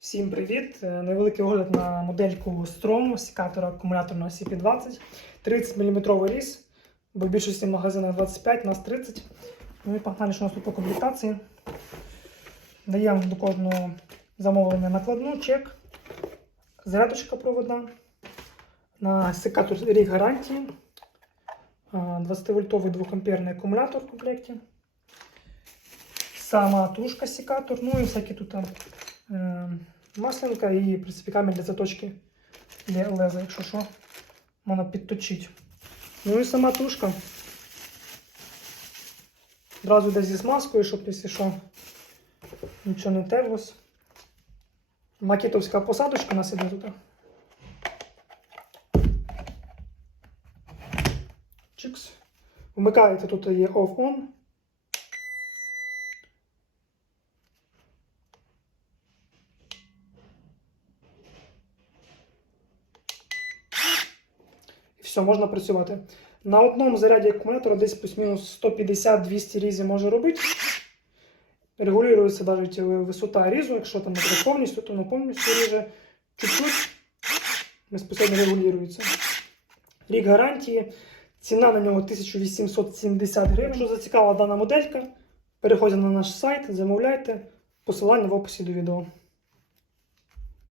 Всім привіт! Е, Невеликий огляд на модельку Strom секатора акумуляторного CP20. 30 мм різ, бо в більшості магазинах 25, у нас 30. Ну і погнали, що у нас тут по комплектації. Даємо до кожного замовлення накладну, чек, зарядочка проводна. На секатор рік гарантії. 20-вольтовий 2-амперний акумулятор в комплекті. Сама тушка секатор, ну і всякі тут масленка і прицепіками для заточки для леза, якщо що, можна підточити. Ну і сама тушка. Одразу йде зі смазкою, щоб, якщо що, нічого не терлось. Макітовська посадочка у нас іде тут. Чикс. Вмикаєте, тут є off-on. Все, можна працювати. На одному заряді акумулятора десь плюс-мінус 150-200 різів може робити. Регулюється навіть висота різу, якщо там повністю, то не повністю ріже. Чуть-чуть безпосередньо регулюється. Рік гарантії. Ціна на нього 1870 гривень. Якщо зацікавила дана моделька, переходьте на наш сайт, замовляйте. Посилання в описі до відео.